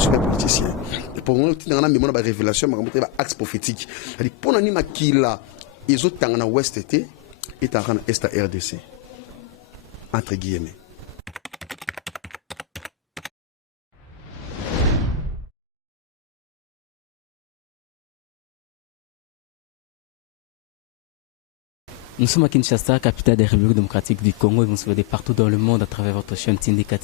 suis pas politicien. Et pour moi, il y a une révélation, il y a un axe prophétique. Pour nous, les autres dans l'Ouest et dans l'Est RDC. Entre guillemets. Nous sommes à Kinshasa, capitale des Républiques démocratiques du Congo, et vous nous suivez partout dans le monde à travers votre chaîne Tindika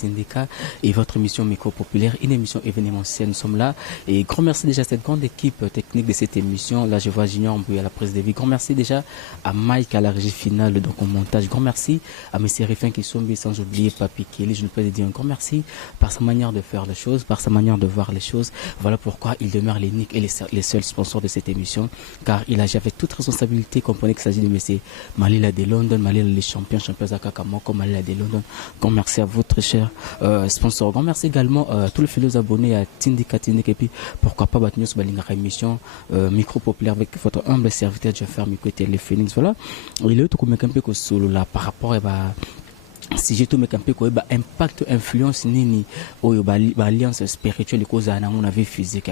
et votre émission Micro Populaire, une émission événementielle. Nous sommes là et grand merci déjà à cette grande équipe technique de cette émission. Là, je vois Junior Mbouy à la prise de vie. Grand merci déjà à Mike à la régie finale, donc au montage. Grand merci à M. Rifin qui sont sans oublier Papi Kelly. Je ne peux pas dire un grand merci par sa manière de faire les choses, par sa manière de voir les choses. Voilà pourquoi il demeure l'unique et les seuls sponsors de cette émission, car il agit avec toute responsabilité. Comprenez qu'il s'agit de M. Malila de London, Malila les champions Zakakamoko, Malila de London. Grand merci à vous très chers sponsors. Grand merci également à tous les fidèles abonnés à Tindika et puis pourquoi pas battre sur la émission Micro Populaire avec votre humble serviteur Jafar Mikwete les Phoenix. Voilà. Il est tout comme un peu solo là par rapport à si j'ai tout mes campé quoi impact influence nini ou alliance spirituelle cause à mon avis physique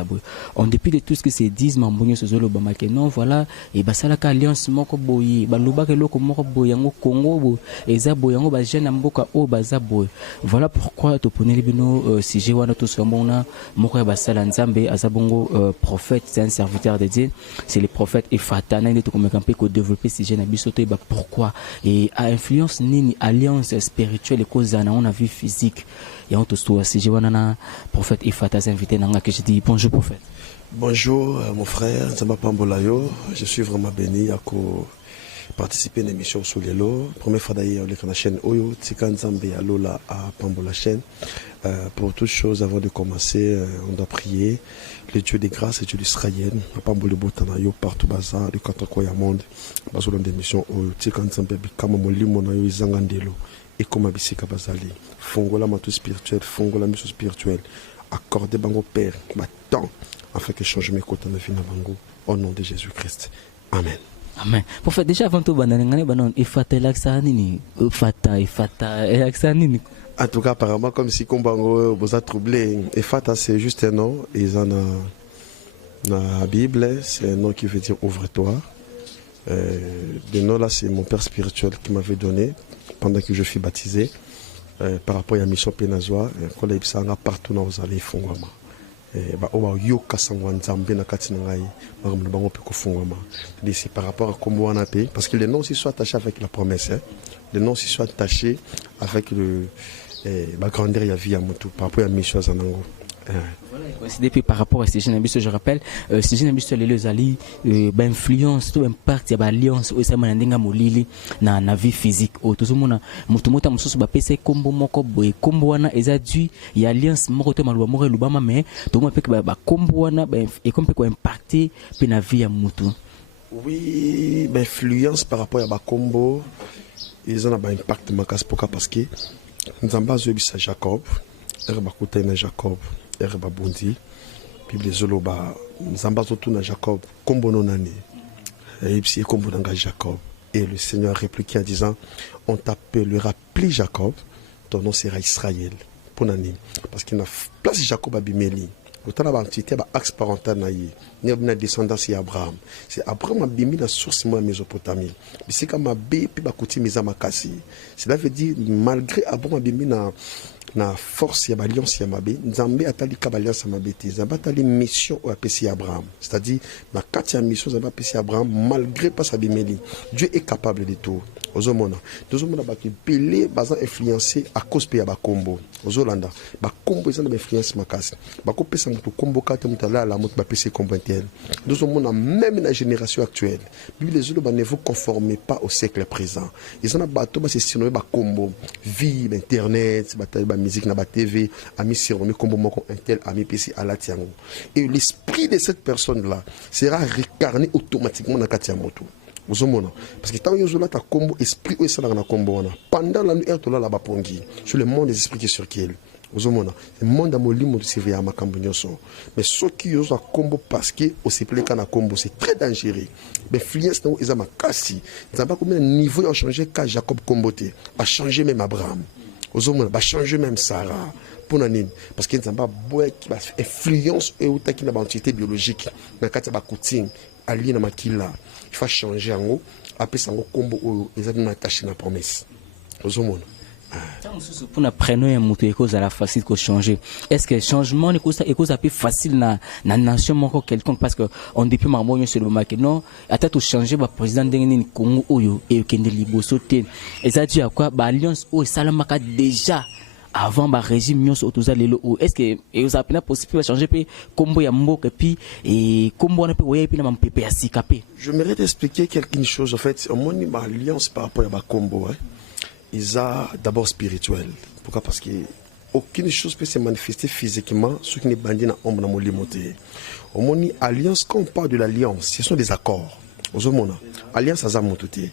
en dépit de tout ce que c'est disent mambonyo ce zolo bama que non voilà et ça la alliance moko boyi baloba ke loko moko boyango Congo bo eza boyango ba jeune mboka o baza boy voilà pourquoi to poneli bino si j'ai wana to sombona moko ba sala nzambe azabongo prophète c'est un serviteur de Dieu c'est le prophète et fatana il est comme campé ko développer si jeune bisoto et pourquoi et à influence nini alliance spirituel et cause on a vu physique et on te soit si je vois nana prophète Ifata invité nanga que je dis bonjour prophète. Bonjour mon frère Nzamba Pambolayo, je suis vraiment béni à participer à l'émission sur l'élo. Première fois d'ailleurs sur la chaîne Oyo Tika Nzambe Alola à Pambola chaîne. Pour toutes choses avant de commencer, on doit prier le Dieu des grâces et Dieu d'Israël. Pambola Botanayo partout bazar le Katakoya monde. Bazolon d'émission Oyo Tika Nzambe Bikama Molimo na yo Izangandelo. Et comme Abisika Bazali, fongola matou spirituel, fongola mission spirituelle, accordez bango Père, temps, afin que change mes côtés de vie bango, au nom de Jésus-Christ. Amen. Amen. Pour faire déjà avant tout, Ifata l'Axanini, Ifata l'Axanini. En tout cas, apparemment, comme si Kombango vous a troublé, Ifata c'est juste un nom, ils en ont la Bible, c'est un nom qui veut dire ouvre-toi. Le nom là, c'est mon père spirituel qui m'avait donné pendant que je suis baptisé par rapport à la mission Pénazoa. Quand il y a partout dans les allées, fongwama. C'est par rapport à comment on a payé, parce que les noms aussi sont attachés avec la promesse. Les noms aussi sont attachés avec la grandeur de la vie à Moutou, par rapport à la mission Zanango. Depuis par rapport à ces jeunes ambitieux, je rappelle, ces jeunes ambitieux les ali, influence, tout impact, il y a alliance, ou ça manandinga molili na vie physique. Au tout le monde, mutumota mususu ba pese kombo moko boy, kombo wana eza dû, il y a alliance moko to maluba moko lubama mais tout le monde peut que ba kombo wana et comme peut quoi impacter pe na vie ya mutu. Oui, influence par rapport à ba kombo, ils ont un impact makas poka parce que nzamba zo bisa Jacob, erba kutena Jacob. Erba Bondi, Bible Zoloba, Nzamba Zotuna Jacob, Kombono Nani, Ipsi Kombonanga Jacob. Et le Seigneur a répliqué en disant, on t'appellera plus Jacob, ton nom sera Israël. Pour Nani. Parce qu'il a place Jacob à Bimeli. Autant la entité ba axe parental naïe, n'a descendance à Abraham. C'est Abraham a bimi la source de Mésopotamie. Mais c'est comme ma bé puis ba kouti mizamakasi. Cela veut dire malgré Abraham a bimi na force ya alliance ya mabe nzambe atali ka alliance ya mabe te nzambe atali mission o apesi Abraham, c'est-à-dire na kati ya mission nzambe apesi Abraham malgré pas sa bimeli. Dieu est capable de tout. Ozomona ba ki pelé baza influencé à cause pe ya ba kombo ozolanda ba kombo ezana ba influence makasi ba ko pesa mutu kombo kate mutala la mutu ba pesi kombo intel. Ozomona même la génération actuelle Bible les ba ne vous conformez pas au siècle présent. Ils ont bateau ba c'est sinon ba kombo vie internet ba musique na ba TV ami siromi kombo moko intel ami pesi ala tiango et l'esprit de cette personne là sera réincarné automatiquement dans kati ya moto. Parce que tant que tu as ta combo esprit ou ça na combo pendant la nuit tu la bapongi sur le monde des esprits qui est sur qui le monde a molimo de servir à ma cambignoso mais ceux qui ont un combo parce que au simple kana combo c'est très dangereux mais fluence na ils a makasi ça pas combien niveau a changé quand Jacob comboté a changé même Abraham ozomona a changé même Sarah pour nani parce que nzamba boya qui va influence et utaki na entité biologique na kati ba coutume allié na makila il faut changer yango après sango kombo oyo ezali na attaché na promesse ozomona pour na prénom ya mutu cause à la facile que changer est-ce que changement est cause plus facile na nation moko quelconque parce que on depuis mamonyo sur le marché non ata to changer ba président ndenge ni Congo oyo et kende liboso te et ça dit à quoi ba alliance o salamaka déjà avant ba régime nyonso otoza lelo o est-ce que et vous appelez possible changer pe kombo ya mboka puis et kombo na pe oye pe na mpepe ya sikape. Je m'aimerais t'expliquer quelque chose en fait on moni ba alliance par rapport à ba kombo hein. Ils ont d'abord spirituel. Pourquoi? Parce que aucune chose peut se manifester physiquement ce qui n'est bandé dans l'ombre dans mon limoté. Au moni alliance quand on parle de l'alliance ce sont des accords. Aux hommes alliance ça mototé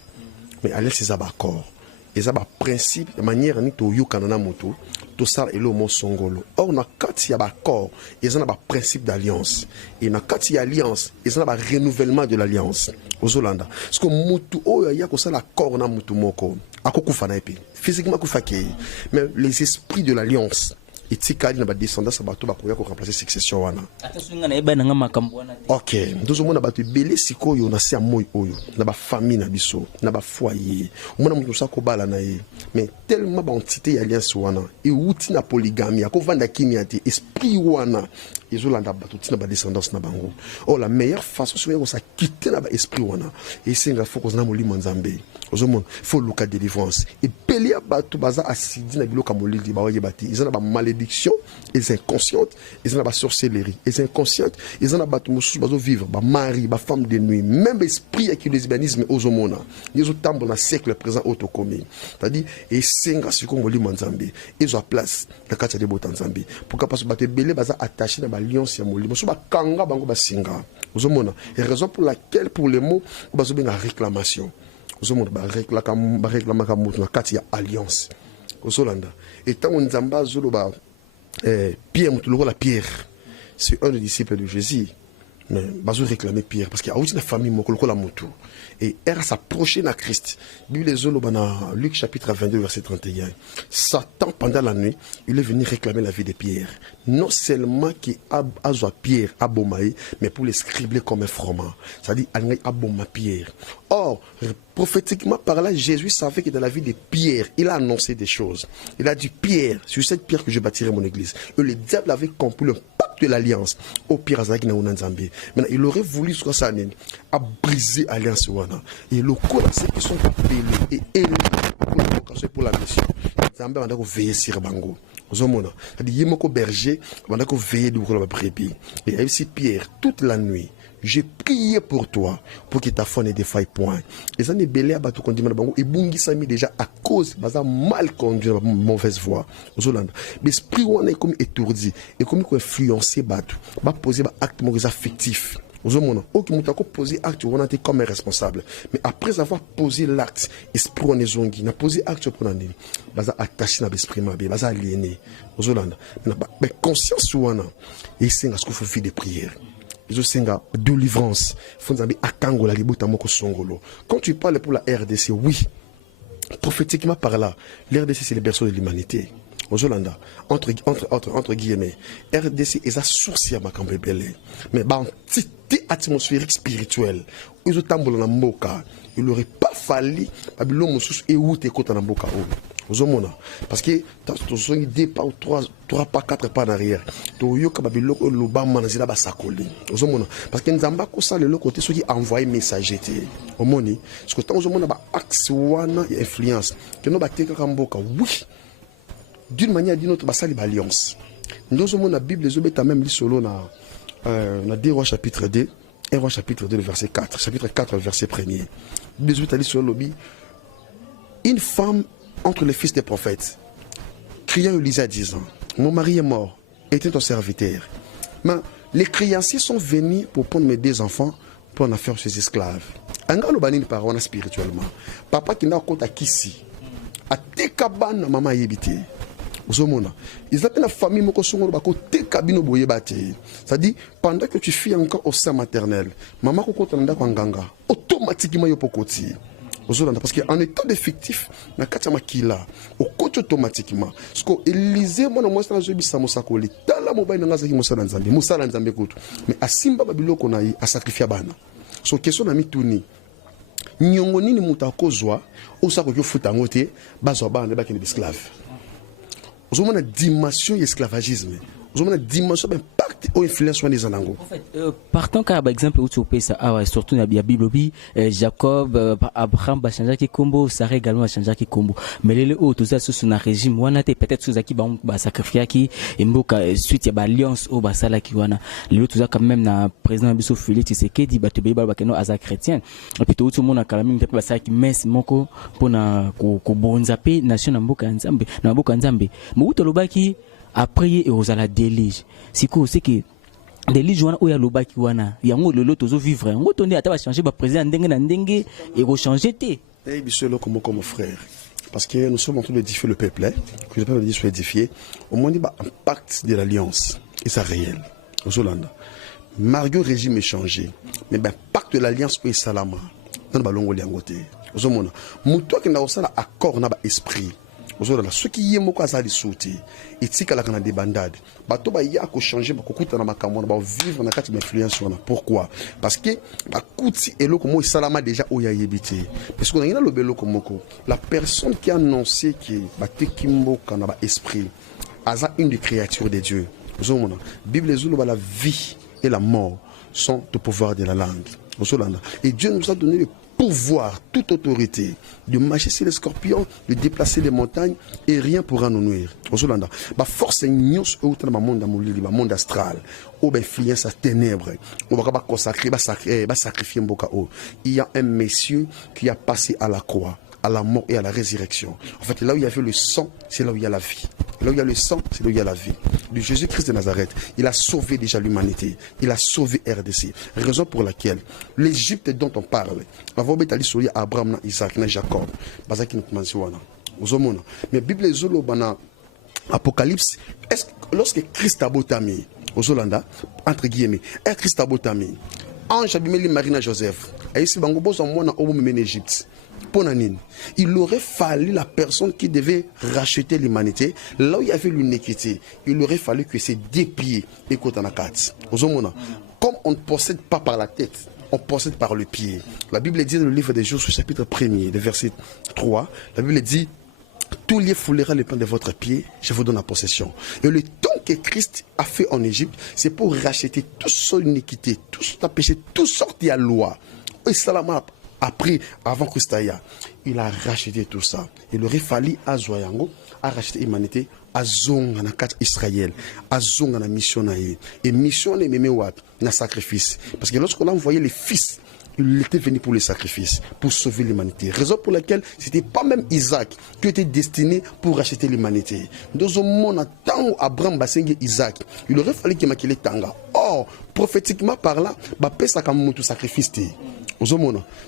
mais alliance c'est un accord. Et ça, principe, de manière ni to yukana moto, tout ça est le mot songolo. Or, na kati ya accord, ils ont un principe d'alliance. Et na kati ya alliance, ils ont un renouvellement de l'alliance. Aux Hollanda. Parce que mutu oh ya ko ça l'accord na mutu moko. Akoku fana epi. Physiquement kufake. Mais les esprits de l'alliance. Et tika na ba descendance ba to ba koya ko remplacer succession wana. Attention na eba nga makambo wana. OK, ndozo mona ba to belé sikoyo na sia moy oyo, na ba famille na biso, na ba foyer. Mona mutu sa ko bala na ye. Mais tellement ba entité alliance wana, et outi na polygamie, ko vanda kimiati, esprit wana. Ils ont la descendance na bango. Oh la meilleure façon c'est ça quitter na esprit wana. Et c'est nga faut qu'on a moli manzambe. Ozomon faut luka délivrance. Et pelia batu baza asidi na biloka molili ba yebati. Ils ont ba malédiction, ils inconscientes, ils ont ba sorcellerie, ils inconscientes, ils ont batu musu bazo vivre, ba mari, ba femme de nuit, même esprit qui lesbianisme ozomona. Ils ont tambo na siècle présent autocomi. C'est-à-dire et c'est nga siko moli manzambe. Ils ont place la kata de botanzambe. Pourquoi parce que batu belé baza attaché na alliance ya molimo so ba kanga bango basinga ozomona et raison pour laquelle pour les mots bazo benga réclamation ozomona ba réclamaka moto na kati ya alliance ozolanda et tant on nzamba zolo ba Pierre mutuloko la Pierre c'est un des disciples de Jésus mais bazo réclamer Pierre parce qu'il y a aussi une famille moko la moto et elle s'approcher na Christ. Bible zolo bana Luc chapitre 22 verset 31. Satan pendant la nuit, il est venu réclamer la vie de Pierre. Non seulement qui a Pierre abomaï, mais pour les scribler comme un froment. C'est-à-dire alngai aboma Pierre. Or, prophétiquement par là, Jésus savait que dans la vie de Pierre, il a annoncé des choses. Il a dit Pierre, sur cette pierre que je bâtirai mon église. Et le diable avait compris le pacte de l'alliance. Au pire, Azaki na unanzambe. Maintenant, il aurait voulu ce que ça a brisé l'alliance. Et le coup, c'est qu'ils sont appelés et élus pour la mission. Zambé va veiller sur Bango. Zomona. C'est-à-dire, Yemoko berger, va veiller sur la brebis. Et aussi Pierre, toute la nuit, j'ai prié pour toi, pour que ta foi ne défaille point. Et ça n'est belé à bateau qu'on dit, et Bungi Sami déjà à cause, bah mal conduit, mauvaise voie. Zolanda. Mais l'esprit, on est comme étourdi, et comme il influencé bateau, va poser un acte affectif. Aux hommes, ok, nous avons posé acte, on a été comme un responsable. Mais après avoir posé l'acte, esprit on est zongi, n'a posé acte pour l'année, baza attaché à l'esprit mabé, baza aliéné. Aux Hollande, mais conscience ou ana, et c'est ce qu'il faut faire des prières. Ils ont senga délivrance. Faut nous akango la libuta moko songolo. Quand tu parles pour la RDC, oui, prophétiquement par là, l'RDC c'est le berceau de l'humanité. Aux Hollanda, entre guillemets, RDC est sa source à Makambe Belé. Mais bah, entité atmosphérique spirituelle, ils ont tambour dans Mboka, il n'aurait pas fallu, Babylon Moussous et où t'es côté dans Mboka. Aux hommes, parce que tu as des pas ou trois pas, quatre pas en arrière. Tu as eu que Babylon le bas manazila ba sakoli. Aux hommes, parce que nous avons pas ça le côté ceux qui envoient messager. Au monde, parce que tant aux hommes, bah, axe wana influence. Que nous battons comme Mboka, oui. D'une manière ou d'une autre, c'est l'alliance. Nous avons la Bible, les hommes même lu solo dans 2 Rois chapitre 2, 1 Roi chapitre 2, verset 4, chapitre 4, verset 1er. Les autres allent sur le lobby. Une femme entre les fils des prophètes, criant Élisée disant, mon mari est mort, était ton serviteur. Mais les créanciers sont venus pour prendre mes 2 enfants pour en faire ses esclaves. Un gars nous parle spirituellement. Papa qui n'a pas compte à Kissi, à Tekabana, maman yébité. Ils appellent la famille c'est-à-dire pendant que tu fuis encore au sein maternel maman automatiquement Parce qu'en étant d'effectif, na kati makila, au coach automatiquement. Parce que Élysée, moi, moi, c'est un jeu bisa mosako, les tala mobile n'angazaki mosala nzambe, mosala nzambe kutu. Mais à Simba babilo qu'on a eu à sacrifier bana. So question na mituni. Nyongo nini muta kozwa, osako kyo futa ngote, bazwa bana ba kene esclave. Vous avez une dimension de l'esclavagisme. Vous avez une dimension d'impact ou influence sur les anangos. En fait, partons par exemple où tu peux ça, surtout dans la Bible, Jacob, Abraham va changer qui combo, Sarah également va changer qui combo. Mais les autres, tout ça sur un régime, on a peut-être sous qui va sacrifier qui, et mboka suite il y a alliance au basala qui wana. Les autres, tout ça quand même na président Bissau Félix, tu sais qui dit battu béba bakeno asa chrétien. Et puis tout le monde a quand même peut basala qui messe moko pour na ko bonzape nation na mboka nzambe, na mboka nzambe. Mouto lobaki après et aux ala délige. C'est quoi c'est que délige wana oya lobaki wana yango lolo tozo vivre. Ngo tonde ata ba changer ba président ndenge na ndenge et go changer té. Eh bisolo comme frère. Parce que nous sommes en train d'édifier le peuple, hein, que le peuple soit édifié. Au moins, il y a un pacte de l'alliance. Et ça réel. Aux Hollande. Malgré le régime est changé. Mais ben, pacte de l'alliance est salama. Dans le ballon, on est en côté. Aux Hollande. Moutoua qui n'a pas un accord, n'a pas esprit. Aux Hollande. Ceux qui y aiment quoi ça les sauter. Et si qu'à la canne des bandades. Bateau bah y a qu'au changer, bah qu'au na makamon, bah vivre na kati d'influence. Pourquoi? Parce que bah kouti et l'eau comme moi salama déjà au ya yébité. Parce qu'on a le bello comme moko. La personne qui a annoncé que bah tekimbo kana ba esprit. Asa une des créatures de Dieu. Aux Hollande. Bible zulu bah la vie et la mort sont au pouvoir de la langue. Aux Hollande. Et Dieu nous a donné le pouvoir, toute autorité, de marcher sur les scorpions, de déplacer les montagnes, et rien pourra nous nuire. Aujourd'hui, la force est nous au monde astral, au influence à ténèbres, on va consacrer, sacrifier Mbokao. Il y a un monsieur qui a passé à la croix, à la mort et à la résurrection. En fait, là où il y avait le sang, c'est là où il y a la vie. Là où il y a le sang, c'est là où il y a la vie. De Jésus-Christ de Nazareth, il a sauvé déjà l'humanité. Il a sauvé RDC. Raison pour laquelle l'Égypte dont on parle, avant d'être sur Abraham, Isaac, Jacob, mais la Bible est Apocalypse, est-ce que lorsque Christ a botamé, aux Hollanda, entre guillemets, Christ a botamé, ange abimeli Marina Joseph, et ici, en Égypte. Il aurait fallu la personne qui devait racheter l'humanité. Là où il y avait l'iniquité, il aurait fallu que c'est des pieds. Écoute, comme on ne possède pas par la tête, on possède par le pied. La Bible dit dans le livre des Jours, chapitre 1er, le verset 3, la Bible dit: tout lieu foulera le pain de votre pied, je vous donne la possession. Et le temps que Christ a fait en Égypte, c'est pour racheter toute son iniquité, tout son péché, toute sorte de loi. Et Salama après, avant Christaïa, il a racheté tout ça. Il aurait fallu à Zoyango, à racheter l'humanité, à Zonga, à Israël, à Zonga, à mission. Et mission, les mêmes na sacrifice. Parce que lorsqu'on a envoyé les fils, il était venu pour les sacrifices, pour sauver l'humanité. Raison pour laquelle ce n'était pas même Isaac qui était destiné pour racheter l'humanité. Dans un monde, tant où Abraham Basengue Isaac, il aurait fallu qu'il maquille Tanga. Or, prophétiquement par là, ça comme tout sacrifice.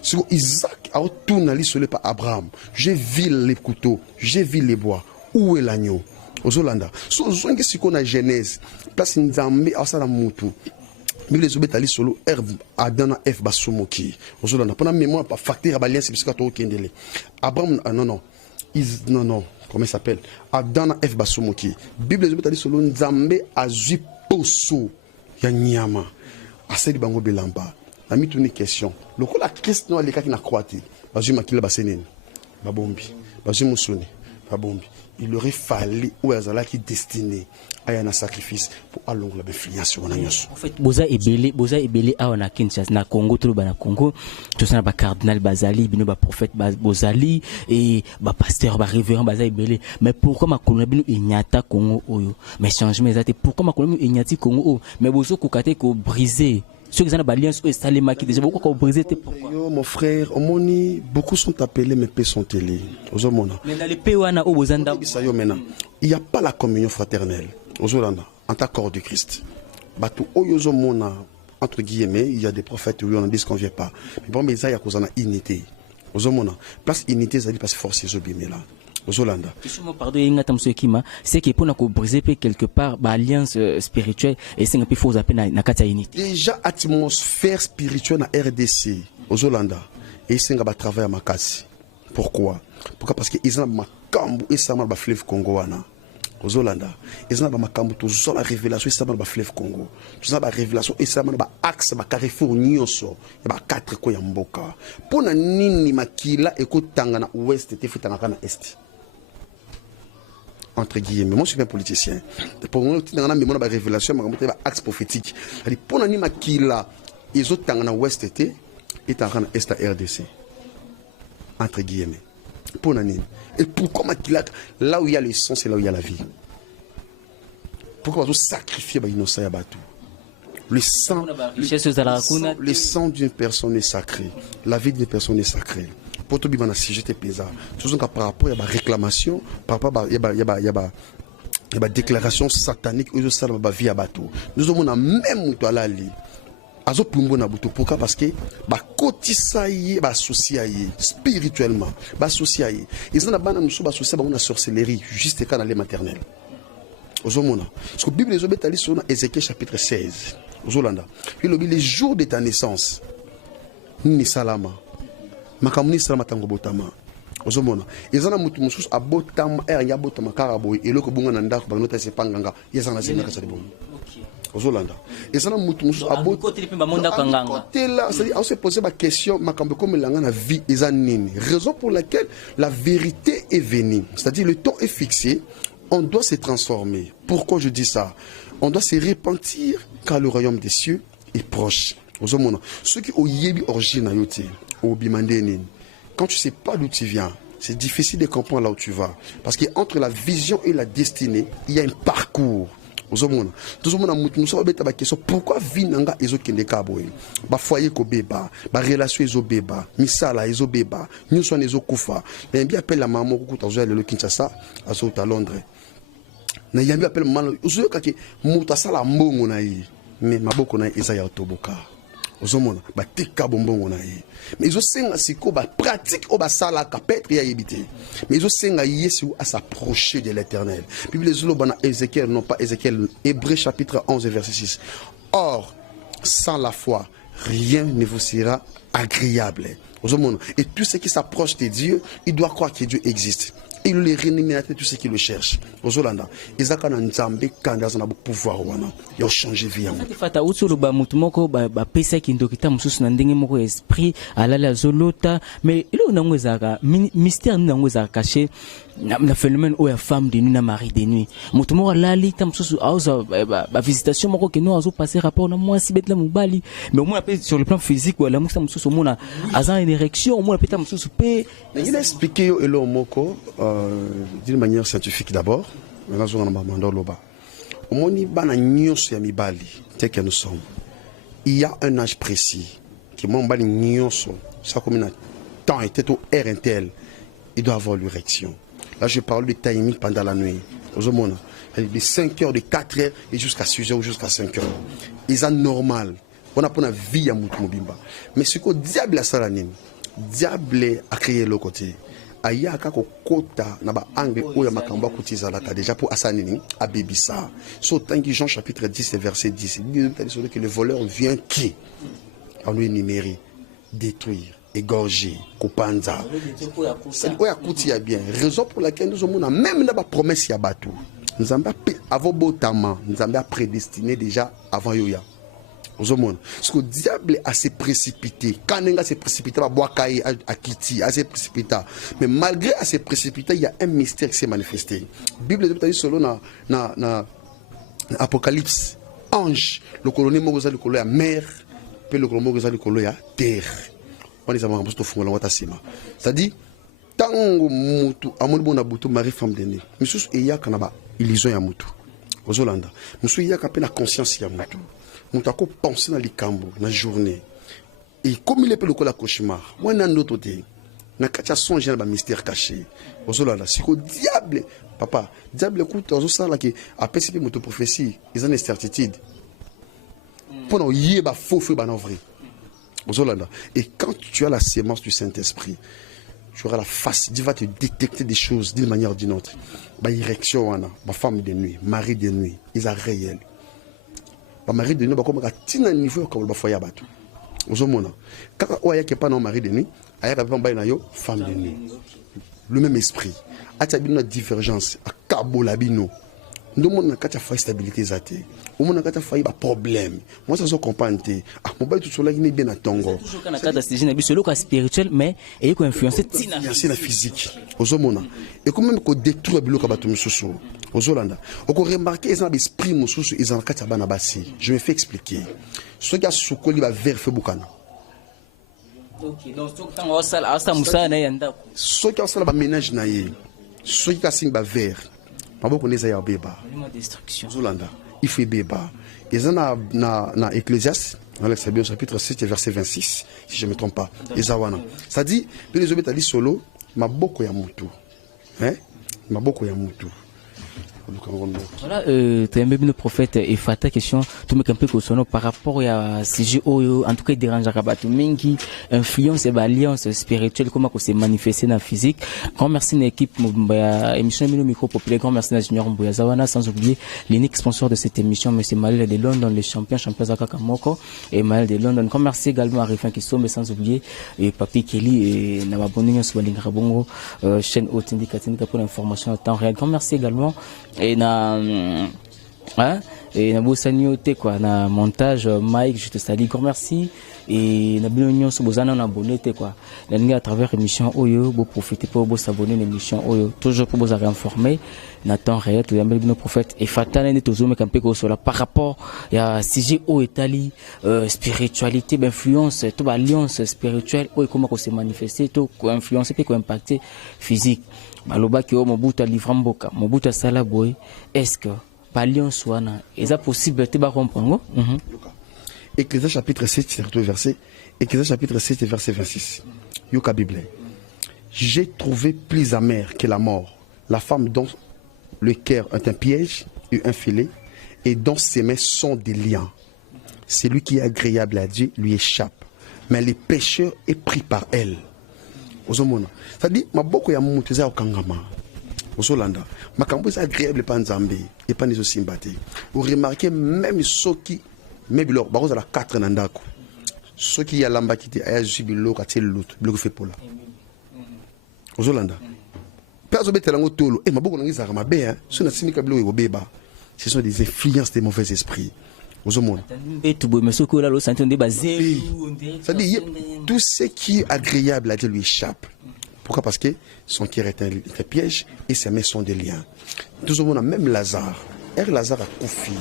Si Isaac a tourné sur par Abraham, j'ai vu les couteaux, j'ai vu les bois. Où est l'agneau? Aux Hollanda. Si on a Genèse, place une dame à Salamutu. Mais les obéis allés solo herbe Adana F Basomoki. Aux Hollanda. Pendant mémoire, pas facteur à balien, c'est parce que tu as Abraham, non. Comment il s'appelle? Adana F Basomoki. Bible les obéis allés solo Nzambe Azuposo. Yanyama. Assez de bango belamba. A mis une question. Le coup la question est qui n'a croité. Bazu makila basenene. Babombi. Bazu musuni. Babombi. Il aurait fallu ou azala qui destiné à un sacrifice pour allonger la influence. En fait, boza ebele a na Kinshasa na Congo tout na Congo. Tout ça na ba cardinal Bazali, bino ba prophète Bozali et ba pasteur ba révérend Bazali ebele. Mais pourquoi ma kolona bino inyata Congo oyo? Mais changement exact. Pourquoi ma kolona inyati Congo oyo? Mais bozo kokate ko briser. Ceux qui ont l'alliance au Salema qui déjà beaucoup ont brisé. Mon frère, beaucoup sont appelés mais peu sont télés. Mais dans les pays où il n'y a pas la communion fraternelle. En tant corps de Christ. Entre guillemets, il y a des prophètes où on ne dit qu'on ne vient pas. Mais bon, mais il y a une unité. Place unité, ça dit parce que force est obéie là. C'est que pour briser quelque part l'alliance spirituelle et c'est un peu faux appel na kata unité. Déjà atmosphère spirituelle na RDC aux Hollanda et c'est un travail à Makasi Pourquoi? Pourquoi? Parce que ils ont makambu et ça m'a fleuve Congo wana. Aux Hollanda, ils ont makambu tout ça la révélation et ça m'a fleuve Congo. Tout ça la révélation et ça m'a axe ba carrefour nyonso. Et ba 4 ko ya mboka. Pona nini makila ekotanga na ouest te fitanga na est. Entre guillemets, moi je suis un politicien. Pour moi, dans la mémoire de la révélation, je vais axe prophétique. Pour nous, ils ont dans l'ouest et dans l'est à RDC. Entre guillemets. Pour nous. Et pourquoi là où il y a le sang, c'est là où il y a la vie. Pourquoi on sacrifier les innocents à Batou? Le sang d'une personne est sacré. La vie d'une personne est sacrée. Pour tout le monde, si j'étais pesant, par rapport à la réclamation, par rapport à la déclaration satanique, ça va vie à bateau. Nous avons même à l'ali. Pourquoi? Parce que cotisaïe, associé spirituellement, associé. Ils ont associé à la sorcellerie juste quand elle est maternelle. Parce que la Bible est allée sur Ézéchiel chapitre 16. Les jours de ta naissance, ni salama. Makamuni salama tango botama. Ozomona. Ezana mutu mususu abotama ya botama karaboy eloko bunga na ndako banota sepanganga yezana zina kasali bomo. Ozolanda. Ezana mutu mususu côté là, c'est-à-dire on se poser ma question makambe comme langa na vie ezanini. Raison pour laquelle la vérité est venue. C'est-à-dire le temps est fixé, on doit se transformer. Pourquoi je dis ça? On doit se repentir car le royaume des cieux est proche. Ozomona. Ceux qui ont yebi origine na yote. Quand tu ne sais pas d'où tu viens, c'est difficile de comprendre là où tu vas. Parce qu'entre la vision et la destinée, il y a un parcours. Pourquoi vinanga ezo kende kaboy? Ba foyer ko beba, ba relation ezo beba, misala ezo beba, nyuso ezo kufa. Mais bien appelle la maman ko tazoya le Kinshasa, azo ta Londres. Na yambi appelle maman, ozo kake muta sala mbongo na yi, mais maboko na eza ya otoboka. Ozomona ba tika bombongo na ye mais ils osenga siko ba pratique o ba sala ka petre ya yebité mais ils osenga yesu à s'approcher de l'Éternel. Bible zolo bana Ézéchiel, non pas Ézéchiel, Hébreux chapitre 11 verset 6. Or sans la foi rien ne vous sera agréable. Ozomona et tout ce qui s'approche de Dieu, il doit croire que Dieu existe. Il les réunit à tous ceux qui le cherchent. Aux Hollandais, ils ont un Nzambe quand ils ont pouvoir, ils ont changé vie. En fait, fata utsu ba mutumoko ba pesa kindokita mususu na ndenge moko esprit alala zolota mais ilo nango ezaka mystère nango ezaka caché na phénomène ou ya femme de nuit na mari de nuit. Mutumoko lali tam mususu auza ba visitation moko que nous azo passer rapport na moi si betla mubali mais au moins sur le plan physique ou la musa mususu mona azan une érection au moins peta mususu pe. Il a expliqué elo moko d'une manière scientifique d'abord, mais là, on a au moni bana nyonso ya mibali, tel que nous sommes. Il y a un âge précis qui mon bali nyonso, ça comme un temps était au RNTL, il doit avoir l'érection. Là, je parle de timing pendant la nuit. Aux hommes, de 5 heures, de 4 heures et jusqu'à 6 heures ou jusqu'à 5 heures. Ils sont normal. On a pour la vie à Moutoumobimba. Mais ce que le diable a salanine, diable a créé le côté. Aya kako kota na ba angle oya makamba kutizalaka déjà pour asanini abebisa so tangi Jean chapitre 10 verset 10 il dit que le voleur vient qui en lui énumérer détruire égorger kopanza c'est oya kuti ya bien raison pour laquelle nous avons même na ba promesse ya batu nous avons avant botama nous avons prédestiné déjà avant yoya. Parce que le diable a se précipité. Quand il s'est précipité, à Kiti, a se précipité. Mais malgré à se précipiter, il y a un mystère qui s'est manifesté. La Bible est selon na Apocalypse. Ange, le colonel Mogoza, le colonel mer, puis le colonel Mogoza, le colonel terre. On les a un peu fondé dans Watasima. C'est-à-dire, tant que Amon Bonabutu, Marie femme d'aîné, monsieur, il y a quand illusion ya mutu. Aux Hollandais, monsieur, il y a quand la conscience ya mutu. Nous avons pensé dans les cambo, dans la journée. Et comme il est peu le cauchemar, moi, dans notre côté, nous avons songé à un mystère caché. C'est que le diable, papa, le diable écoute, on sent là que, après cette prophétie, ils ont une certitude. Pour nous, il y a un faux feu, un vrai. Et quand tu as la sémence du Saint-Esprit, tu auras la face, Dieu va te détecter des choses d'une manière ou d'une autre. Ma érection, ma femme de nuit, mari de nuit, ils sont réels. Ba mari de nuit ba comme tina niveau comme ba foya bato ozomona kaka oya ke pas non mari de nuit ayaka pe mbai na yo femme de nuit. Le même esprit. Atia bino na divergence, akabola bino. Nous avons une stabilité. Nous avons un problème. Moi, ça se comprend. Mon bail tout cela qui est bien à Tongo. C'est le spirituel, mais il y a influencé la physique. Aux hommes, et quand même qu'on détruit le bloc à bateau sous aux Hollandais. On peut remarquer qu'ils ont l'esprit sous ils ont un bassi. Je me fais expliquer. Ce qui a sous coli va vers Febukana. Ok, donc ce qui a ça va ménage naïe. Ce qui a simba vers. Il faut béba. Et ça na Ecclésiaste, dans l'Exode chapitre 7 verset 26, si je ne me trompe pas. Ça dit, les hommes dit solo, ma boko ya mutu. Hein? Ma boko ya mutu. Voilà, tu as même le prophète et Fata question, tu me peu que par rapport à CG en tout cas dérange à Rabatou Mingi, influence et alliance spirituelle, comment que c'est manifesté dans la physique. Grand merci à l'équipe, émission Micro Populaire, grand merci à Junior Mbuya Zawana, sans oublier l'unique sponsor de cette émission, M. Maël de London, les champions Zaka Moko, et Maël de London. Grand merci également à Rifin Kisso, mais sans oublier, Papi Kelly et Nababonignon Swalinga Bongo, chaîne haute indicative pour l'information en temps réel. Grand merci également. Et na bossanioté quoi na montage Mike je te salue grand merci et na binonyo so bozana na abonné quoi na à travers émission oyo bo profiter pour bo s'abonner l'émission oyo toujours pour vous informer na temps réel to yambeli bino prophète et fatana ne tozome kampe ko sur par rapport ya sujet o etali spiritualité influence to alliance spirituelle o comment ko se manifester to ko influencer pe ko impacter physique baloba ki o mobuta livramboka mobuta sala boy est-ce que alliance wana est possible te ba comprendre Ecclésiaste chapitre 7 verset Ecclésiaste chapitre 7 verset 26 Yoka Bible. J'ai trouvé plus amer que la mort la femme dont le cœur est un piège et un filet et dont ses mains sont des liens. Celui qui est agréable à Dieu lui échappe mais les pécheurs est pris par elle. Ozomona. Ça dit, ma boko ya muteza okangama. Ozolanda. Ma kambo est agréable pas nzambe et pas nizo simbate. Vous remarquez même ceux qui même leur baroza la 4 nandako. Ceux qui y a lamba qui te aya jibilo ka tel lot, bloc fait pour là. Ozolanda. Personne betelango tolo et ma boko ngiza ma be hein. Ce na simika bilo e beba. Ce sont des influences des mauvais esprits. Ça dit, tout ce qui est agréable à Dieu lui échappe. Pourquoi? Parce que son cœur est un piège et ses mains sont des liens. Tout le monde a même Lazare. Lazare a confié.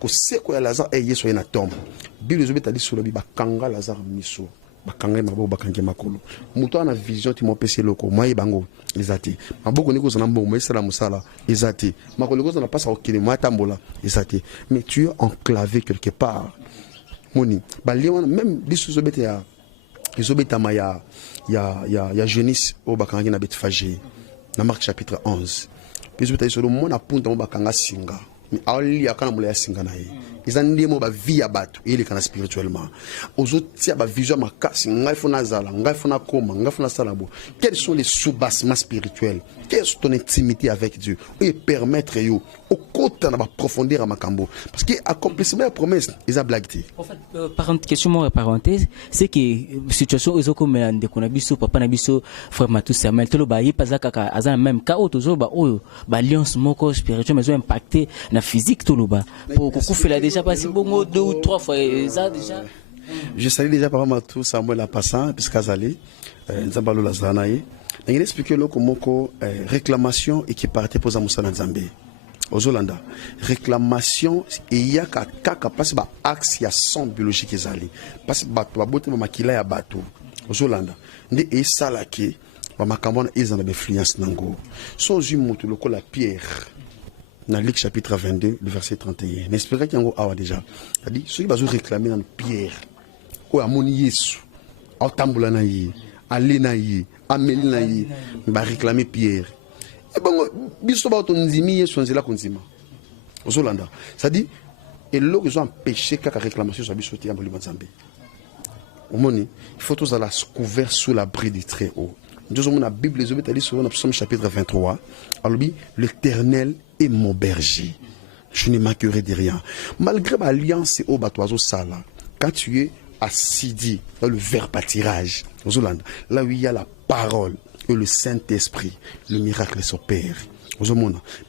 Que c'est quoi Lazare est sur une tombe. Bible a dit sur le Bible, Kanga Lazare miso. Bakanga mabo bakange makolo. Muto ana vision ti mo pese loko mai bango ezati. Maboko niko zana mbongo mesala musala ezati. Makolo ko zana pasa okile mo atambola ezati. Mais tu es enclavé quelque part. Moni, ba lion même disuzo bete ya izobeta ma ya jeunesse au bakange na betfagé. Na Marc chapitre 11. Puis beta isolo mo na punta mo bakanga singa. Mais ali akana mo ya singa na ye. Ils ont dit que vie à battre, il est spirituellement. Aux autres, il y a une vision de quels sont les sous-bassements spirituels? Quelle est ton intimité avec Dieu? Et permettre au côté de profondeur à Makambo. Parce que l'accomplissement de la promesse, ils ont blagué. En fait, question parenthèse, c'est que la situation est comme un déconabiso, papa nabiso, frère Matou Samuel, tout le bail, pas à même cas, toujours, l'alliance moko spirituelle, mais ont impacté la physique, tout le bas. Pour qu'on la déjà passé bon 2 ou 3 fois ça déjà. Je salue déjà papa Matou Samuel la passant puisqu'azali Nzambalo la zanaye. Il explique le comment réclamation et qui partait pour Zamusa Nzambe. Aux Hollanda réclamation et il y a kaka passe ba axe ya son biologique ezali. Passe bato ba bote ba makila ya bato. Aux Hollanda ndi e salaki ba makambo na ezana be influence nango. So zimutu lokola Pierre. Dans Luc chapitre 22, le verset 31. N'espérez qu'il y a un awa déjà. C'est-à-dire, ceux qui vont réclamer dans Pierre, ou à mon Yesu, à Tamboula naïe, à Lénaïe, à Mélinaïe, ils vont réclamer Pierre. Et bon, biso ba ton nzimi Yesu nzela konzima. Aux Hollanda. C'est-à-dire, et là ils ont empêché qu'à réclamation soit biso ti amboli Nzambe. Au moni, il faut tous aller couvert sous l'abri du très haut. Nous avons la Bible, les obéis sur le psaume chapitre 23. Alors, l'Éternel est mon berger. Je ne manquerai de rien. Malgré ma alliance au batoiseau sala, quand tu es assidie dans le verbe pâtirage. Là où il y a la parole et le Saint-Esprit, le miracle s'opère.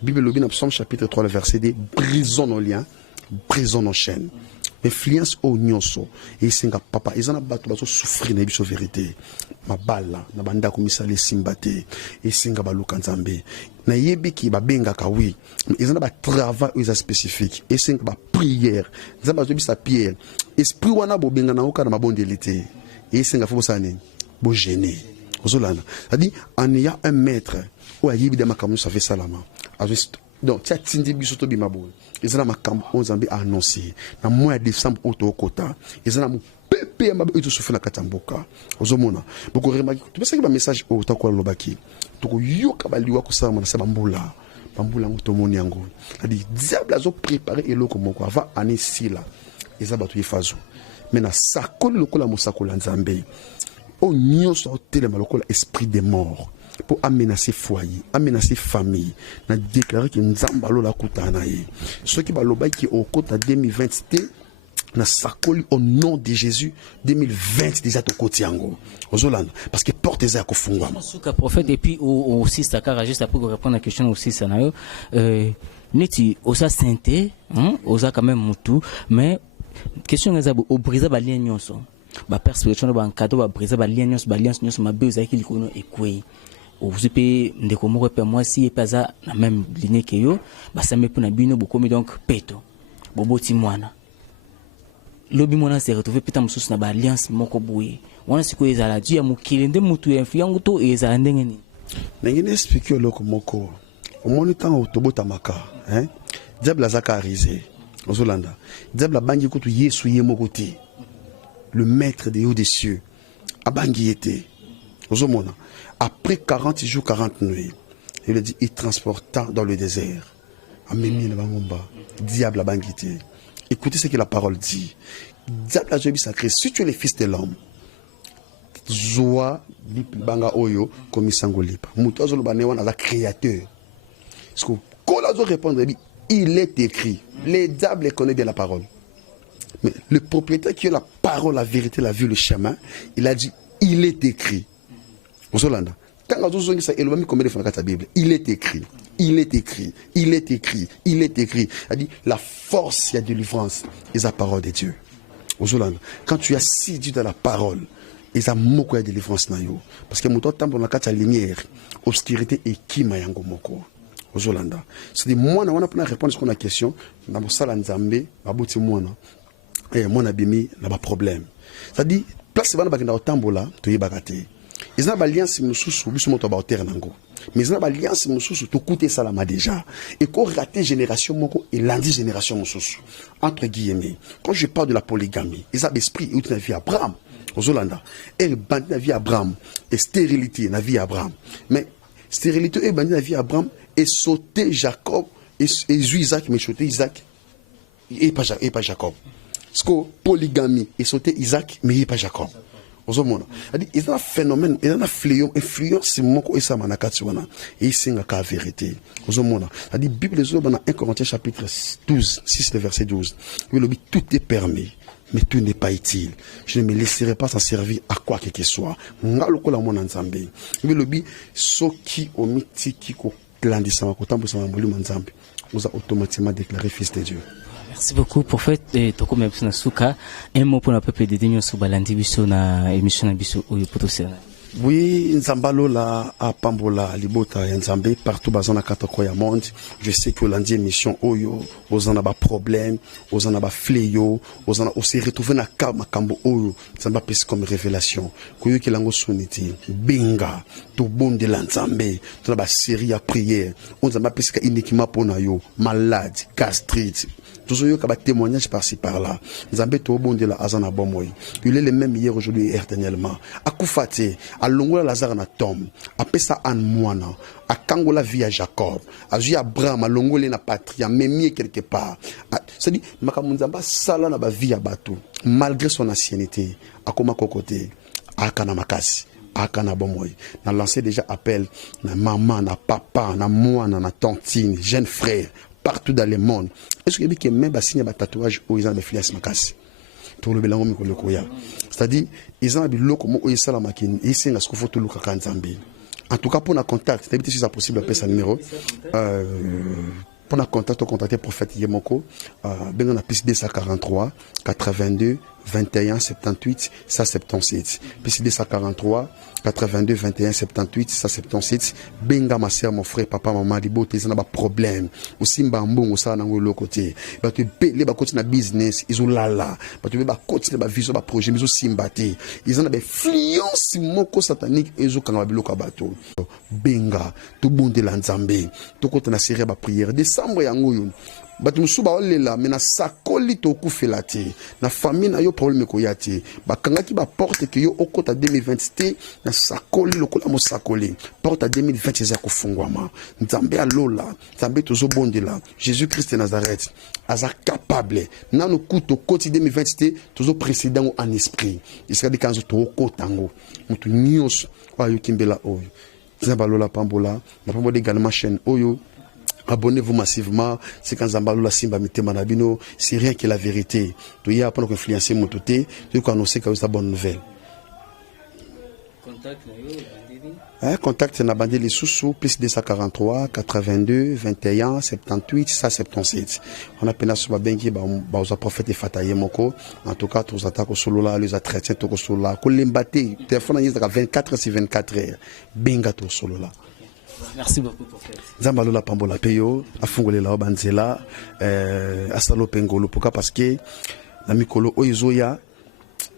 Bible lobby dans Psaume chapitre 3, le verset 2, brisons nos liens, brisons nos chaînes. Influence au nyonso et singa papa ils en a battu baso souffrir na biso vérité mabala na banda ko misale simbate et singa baluka nzambe na yebiki babenga ka wi ils en a ba travail ils spécifique et singa ba prière nzamba zo bisa pierre esprit wana bo benga na oka na mabondelité et singa fo bosane bo gêner ozolana c'est-à-dire on y a un maître ou ayibi de makamu ça fait salama donc tu as tindi biso to bimabo ils ont makambo onzambe annoncé na mois de décembre auto kota ils ont pepe mabe itu souffle na katamboka ozomona beaucoup remarquer tu penses que le message au ta ko lobaki to ko yoka baliwa ko sama na sa bambula ngoto moni yango c'est-à-dire diable azo préparer eloko moko avant année si là ils abatu ifazo mais na sakoli lokola mosakola nzambe o nyonso telema lokola esprit des morts pour amener foyer, amener famille, na déclarer que nzamba lo la kutana ye. Ce qui va loba qui au côté 2020 na sakoli au nom de Jésus 2020 déjà to côté yango. Ozolanda parce que porte eza ko fungwa. Suka prophète et puis au sister car juste après répondre à la question aussi ça na yo neti osa sainté osa quand même mutu mais question eza au brisa ba lien nyonso. Ba perspective ba cadeau ba brisa ba lien nyonso ma beza ki likono ekwe. Vous avez des communs pour moi si et pas ça la même ligne que yo bah ça me peut na bino beaucoup mais donc peto bobo timwana lobi mona se retrouver pita mususu na ba alliance moko boye wana siko ezala dia ya mukile nde mutu ya fiangu to ezala ndenge ni nengine expliquer loko moko au moins temps autobota maka hein diable azaka arisé ozolanda diable bangi kutu yesu ye moko te le maître des hauts des cieux abangi était ozomona. Après 40 jours, 40 nuits, il a dit, il transporta dans le désert. Diable a banquité. Écoutez ce que la parole dit. Diable a joué sacré. Si tu es le fils de l'homme, Zoa, Banga Oyo, comme Sangolipa. Moutozo le banéwan à la créateur. Parce que quand la répondre, il est écrit. Les diables connaissent bien la parole. Mais le propriétaire qui a la parole, la vérité, la vue, le chemin, il a dit, il est écrit. Ozolanda. Quand on dit ça, il est écrit, il est écrit, il est écrit, il est écrit. Il dit la force, il y a de délivrance, et la parole de Dieu. Ozolanda. Quand tu es assidu dans la parole, il y a beaucoup de délivrance na yo. Parce que mon temps pour la carte lumière, obscurité et qui m'a yango moko. Ozolanda. C'est moi na wana pour répondre à la question, na mosala nzambe, baboti moi na. Et moi na bimi na ba problème. Ça dit place bana bakenda otambola, to yebakate. Ils ont l'alliance mususu biso moto ba terre nango. Mais ils ont l'alliance mususu to coûter salama déjà. Et qu'on raté génération moko et lundi génération mususu. Entre guillemets, quand je parle de la polygamie, ils ont l'esprit et la vie Abraham aux Hollanda. Et bandi la vie Abraham et stérilité la vie Abraham. Mais stérilité et bandi la vie Abraham et sauter Jacob et Isaac mais sauter Isaac et pas Jacob. Parce que polygamie et sauter Isaac mais pas Jacob. Il y a un phénomène, il y a un fléau, influence moko et ça manakati wana et c'est la vérité. La Bible dans 1 Corinthiens chapitre 12, 6 le verset 12. Tout est permis, mais tout n'est pas utile. Je ne me laisserai pas s'en servir à quoi que ce soit. Ngaloko la mona nzambe. Lobi soki omitiki ko clandestin ko tambo sama mbulu nzambe. Nous a automatiquement déclaré fils de Dieu. Merci beaucoup pour fait toko mebso na suka un mot pour le peuple de Digno sur balandi biso na émission na biso oyo potosena. Oui, Nzambalo la a Pambola libota ya Nzambe partout bazana katoko ya monde. Je sais que lundi émission oyo ozana ba problème, ozana ba fléau, ozana aussi retrouver na makambo oyo Nzamba pesi comme révélation. Koyo kilango suniti binga to bonde la Nzambe, to ba série à prière. Nzamba pesi ka uniquement pona yo malade, gastrite. Tous ceux qui ont témoignage par-ci par-là. Nzambe to bonde la azana bomoy. Il est le même hier aujourd'hui et éternellement. Akufate a longola Lazare na tombe, a pesa an moana, a kangola vie à Jacob, a vu Abraham, a longolé na patrie, a mémié quelque part. C'est-à-dire, Makamunzamba sala na ba vie à bateau, malgré son ancienneté, a koma kokote, a kana makasi. Akana bomoy. Na lancé déjà appel, na maman, na papa, na moana, na tantine, jeune frère, partout dans le monde. Est-ce que vous avez même signé un tatouage aux gens de Filias Makasi? to le belango mikolo koya c'est-à-dire ils ont biloko mo oyesala makini isenga ce qu'il faut tout le kanzambi en tout cas pour un contact d'habitude si c'est possible appeler ça numéro pour un contact contacter prophète Yemoko ben on a plus 243 82 21 78 177 plus 243 82 21 78 177 benga ma sœur mon frère papa maman libote ils ont pas problème aussi mbambongo ça na ngolo côté ba te les ba continuer business ils ont lala ba te ba continuer ba vision ba projet mais aussi mbate ils ont des influence moko satanique ils ont kanga biloko bato benga tout bonde la nzambe to kota na série ba prière décembre yango yo batu musuba olela mena sakoli to kufela te na famille na yo problème ko yati bakanga ki ba porte que yo okota 2020 na sakoli lokola mo sakoli porte 2020 za kufungwama nzambe alola nzambe tozo bondela Jésus Christ de Nazareth aza capable nanu kuto koti 2020 tozo précédent en esprit isaka dikanzo to kotango mutu nyos wa yo kimbela oyo nzambe alola pambola na pambola également chaîne oyo. Abonnez-vous massivement, c'est quand Zambalo la Simba Mitema Nabino, c'est rien que la vérité. Tu y as pas influencer mon toté, tu quand on sait que c'est une bonne nouvelle. Contact na bandeli sous plus 243 82 21 78 177. On a peine sur bengi ba aux prophète fataye moko. En tout cas, tous attaques solo là, les chrétiens to solo là. Kolimbate, téléphone yi 24 sur 24 heures. Benga to solo là. Merci beaucoup pour ça. Zambalo la pambola peyo afungole la banzela asalo pengolo pourquoi parce que na mikolo oizoya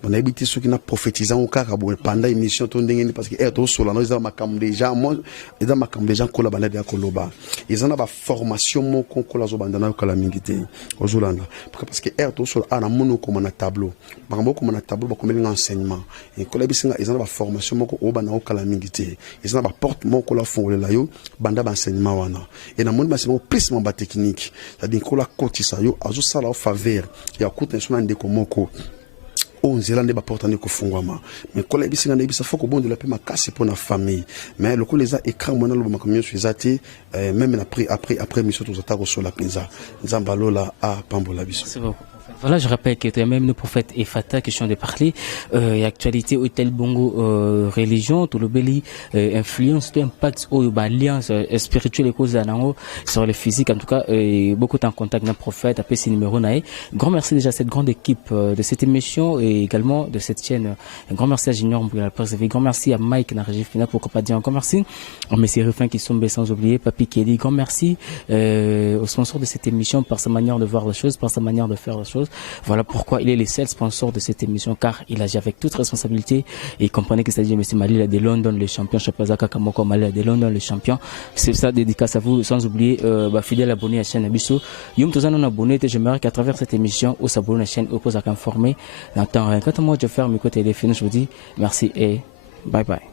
on a habité ceux qui n'a prophétisé au cas pendant émission ton ndenge parce que to sola no ils ont makam déjà moi ils ont makam déjà kola bana dia koloba ils ont ba formation mon kola zo banda na kala mingité ozolanda parce que to sola ana mono comme na tableau bango comme na tableau ba comme enseignement et kola bisinga ils ont ba formation mon ko bana kala mingité ils ont ba porte mon kola fongole la yo banda ba enseignement wana et na monde ba c'est plus mon ba technique ça dit kola kotisa yo azo sala au faveur ya kuta sona ndeko moko on zélande ba porte ne ko fungwama mais kola bisinga na bisa foko bonde la pe makasi pour na famille mais le ko les a écran mona lo makamyo suizati même après mission tous attaques sur la pinza nzambalo la a pambola biso. Voilà, je rappelle que même le prophète Efata, question de parler, et actualité, hôtel bongo, religion, tout le belli, influence, tout impact, alliance spirituelle et cause sur le physique, en tout cas, beaucoup en contact avec le prophète, après ces numéros, grand merci déjà à cette grande équipe de cette émission et également de cette chaîne. Un grand merci à Junior pour la presse, grand merci à Mike, Narajif Fina, pour pas dire encore merci, à Messie Ruffin qui sont sans oublier, Papi Kelly, grand merci, au sponsor de cette émission par sa manière de voir les choses, par sa manière de faire les choses. Voilà pourquoi il est le seul sponsor de cette émission, car il agit avec toute responsabilité et comprenez que c'est-à-dire M. Malila de London, le champion, Chapazaka Kamoko Malila de London, le champion. C'est ça, dédicace à vous, sans oublier, fidèle abonné à la chaîne Abisso. Yum Tozan abonné, j'aimerais qu'à travers cette émission, ou s'abonner à la chaîne, ou pose à informer. N'entends rien. Quand moi je ferme mes côtés téléphones, je vous dis merci et bye bye.